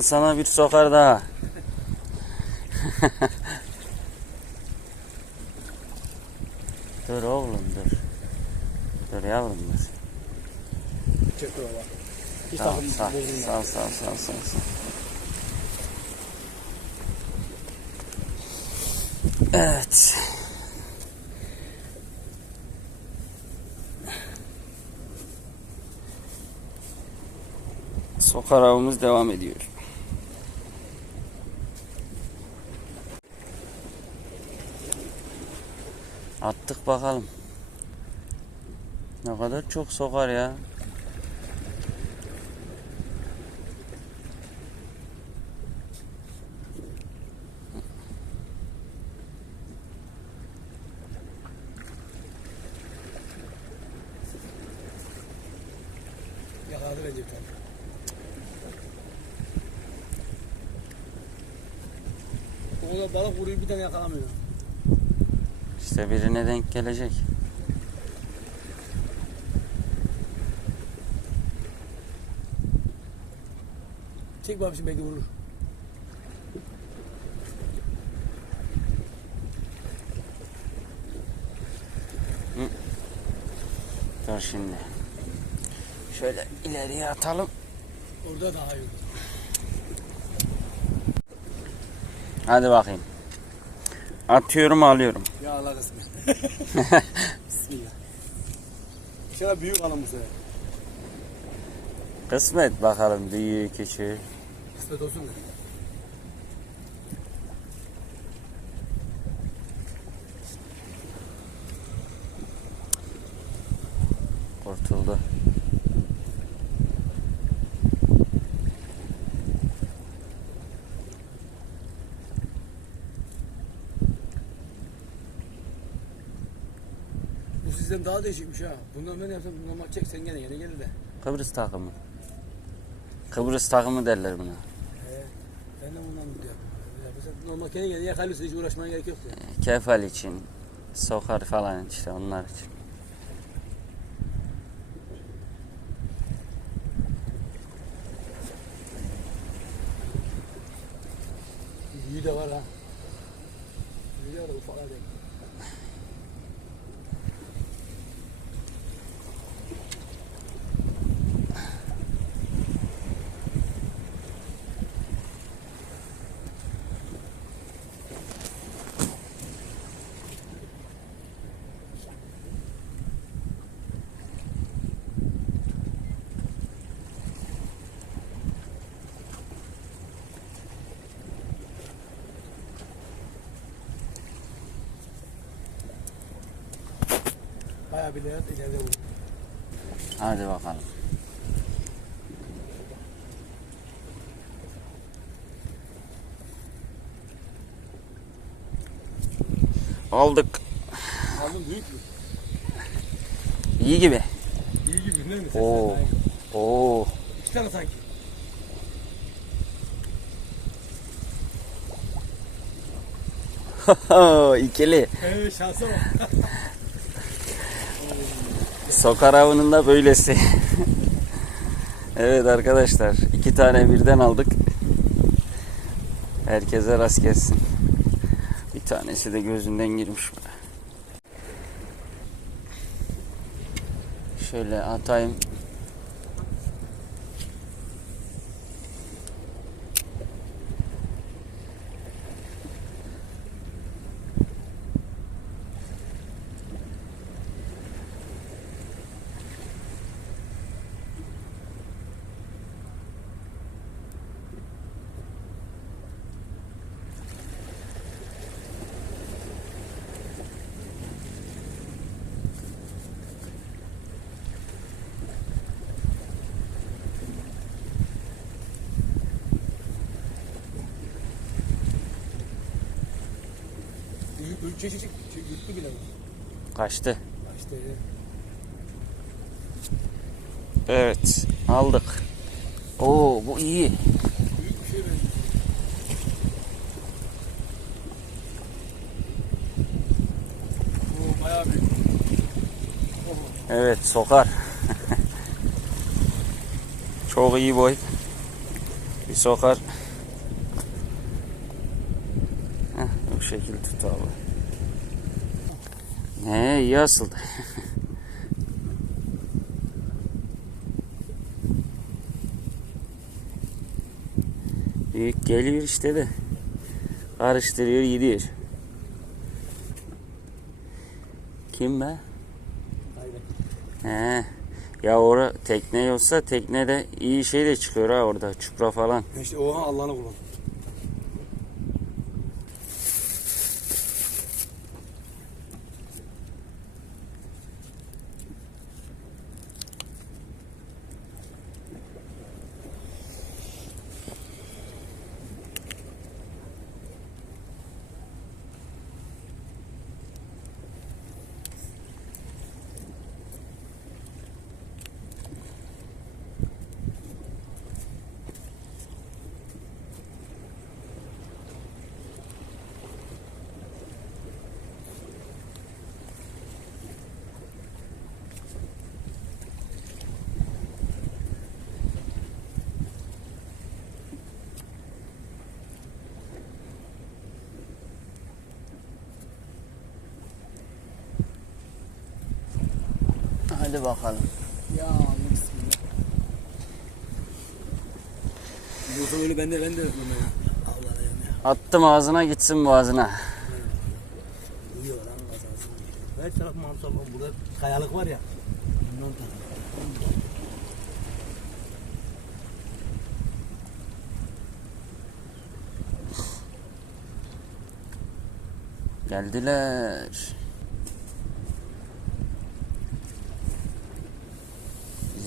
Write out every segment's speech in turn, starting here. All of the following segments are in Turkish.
Al sana bir sokar daha. dur oğlum dur. Dur yavrum dur. Baba. Hiç sal bozulma. sal sal sal sal. sal. Evet. Sokar avımız devam ediyor. Attık bakalım. Ne kadar çok sokar ya. Yakaladı. O da balık vuruyor bir tane yakalamıyor. İşte birine denk gelecek. Çek babacığım belki vurur. Dur şimdi. Şöyle ileriye atalım. Orada daha iyi olur. Hadi bakayım. Atıyorum alıyorum. Ya Allah kısmet. Bismillah. İnşallah büyük alın bu sefer. Kısmet bakalım büyüğü küçüğü. Kısmet olsun da. Kurtuldu. Sistem daha değişikmiş ha. Bundan ben yapsam normal çek sen gene gene gelir de. Kıbrıs takımı. Kıbrıs takımı derler buna. He. Ben de bundan diyorum. Yapacak normal gene gene yakalıyorsa hiç uğraşmaya gerek yok ya. Kefal için, sokar falan işte onlar için. Büyüğü de var ha. Büyüğü de var ufaklar değil. Leyat ileride vurdu. Hadi bakalım. Aldık. Aldın büyük mü? İyi gibi. İyi gibi değil mi? Oo. Oo. İki tane sanki. İkili. Evet şansa bak. Sokar avının da böylesi. evet arkadaşlar. iki tane birden aldık. Herkese rast gelsin. Bir tanesi de gözünden girmiş. Şöyle atayım. Çek çek. Çek, Yuttu bile. Kaçtı. Ya. Evet. Aldık. Oo bu iyi. Büyük bir şey benziyor. Oo bayağı büyük. Oh. Evet sokar. Çok iyi boy. Bir sokar. Heh, bu şekilde tut abi. He iyi asıldı. Büyük geliyor işte de. Karıştırıyor gidiyor. Kim be? He. Ya ora tekne olsa teknede iyi şey de çıkıyor ha orada. Çupra falan. İşte oha Allah'ını kullan. Hadi bakalım. Ya bismillah. Yoksa öyle ben de ben de öpmem ya. Allah'ına ya. Attım ağzına gitsin boğazına. Uyuyor lan kazasını. Her taraf mantar var. Burada kayalık var ya. Bundan takıyor. Geldiler.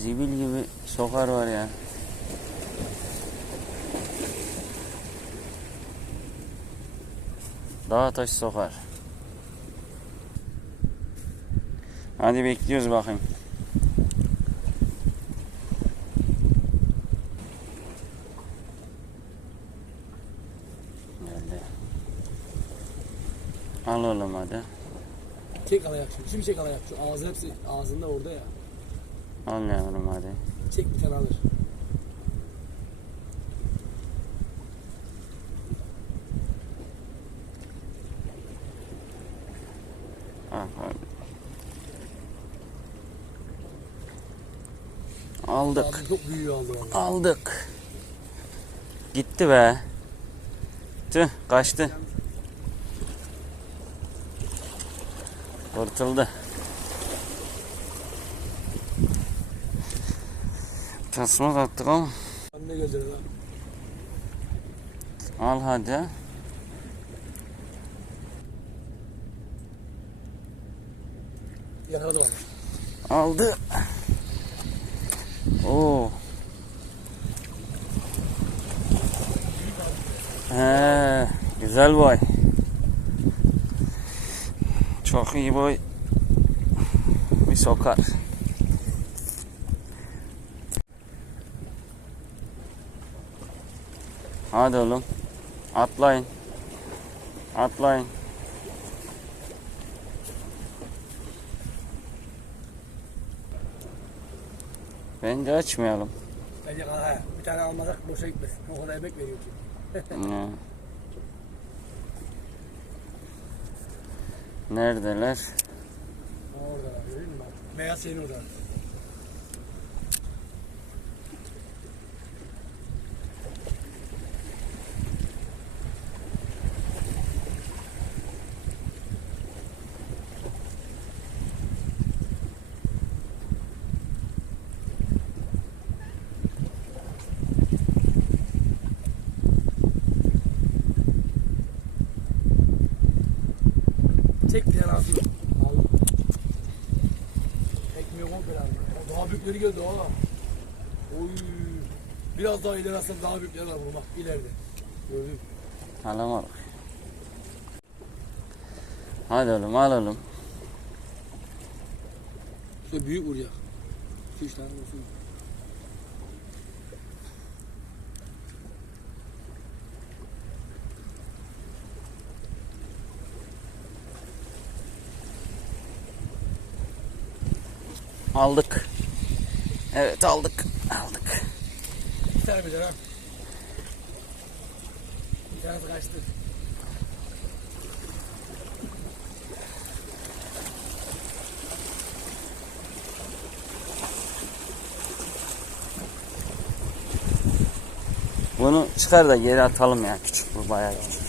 Zibil gibi sokar var ya. Dağ taş sokar. Hadi bekliyoruz bakayım. Geldi. Al oğlum hadi. Çek alayak şimdi. Çek alayak. Şu ağzı hepsi ağzında orada ya. Al yavrum hadi. Çek bir tane alır. Al, al. Aldık. Abi çok büyüğü aldı vallahi. Aldık. Gitti be. Tüh kaçtı. Kurtuldu. Tasma attık ama. Ne gözleri lan. Al hadi. Yakaladı bak. Aldı. Oo. He, güzel boy. Çok iyi boy. Bir sokar. Hadi oğlum. Atlayın. Atlayın. Bence açmayalım. Bence kala Bir tane almasak boşa gitmesin. O kadar emek veriyor ki. Neredeler? Orada görüyor musun? Beyaz. Çek bir ağzını. Al. Ekmeği komple. Ya Daha büyükleri geldi ha. Oy. Biraz daha ileri atsan daha büyükleri var bunu bak ileride. Gördün. Alamadık. Hadi oğlum al oğlum. İşte büyük vuracak. 2-3 tane vursun. Aldık. Evet aldık. Aldık. Tane bir tane. tanesi kaçtı. Bunu çıkar da geri atalım ya. Küçük bu bayağı küçük.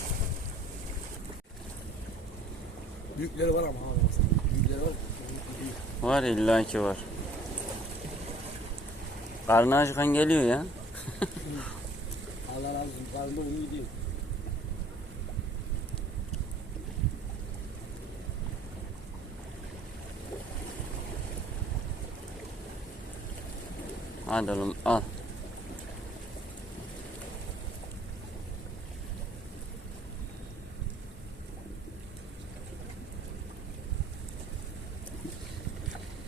Büyükleri var ama ha. Var illaki var. Karnı acıkan geliyor ya. Allah razı olsun. Karnında onu yediğim. Hadi oğlum al.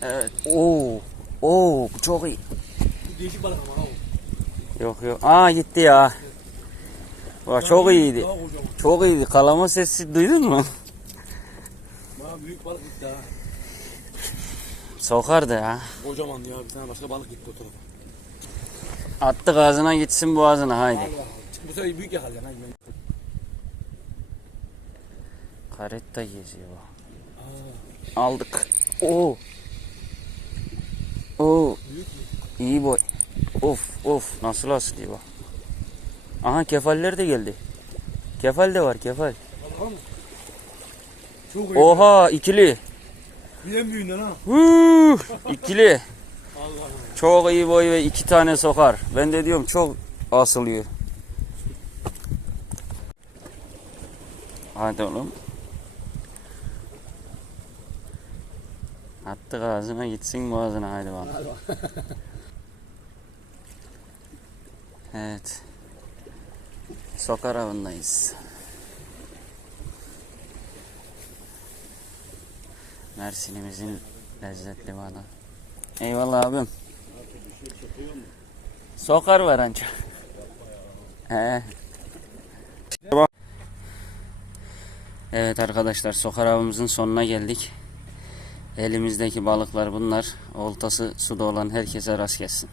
Evet. Oo. Oo, bu çok iyi. Bu değişik balık ama ha. o. Yok yok. Aa gitti ya. Bak çok iyiydi. Daha kocaman. Çok iyiydi. Kalama sesi duydun mu? Bana büyük balık gitti ha. Sokardı ya. Kocaman ya. Bir tane başka balık gitti o tarafa. Attık ağzına gitsin boğazına haydi. Allah Allah. Bu sefer büyük yakalayacaksın. Ben. Karetta geziyor. Aa, Aldık. Oo. Oo. İyi boy. Of of nasıl asılıyor bak. Aha kefaller de geldi. Kefal de var kefal. Çok iyi. Oha ikili. Bir en büyüğünden ha. Huu, ikili. Çok iyi boy ve iki tane sokar. Ben de diyorum çok asılıyor. Hadi oğlum. Attık ağzına gitsin boğazına hadi bakalım. Evet. Sokar avındayız. Mersin'imizin lezzetli balığı. Eyvallah abim. Sokar var anca. He. Evet arkadaşlar sokar avımızın sonuna geldik. Elimizdeki balıklar bunlar. Oltası suda olan herkese rast gelsin.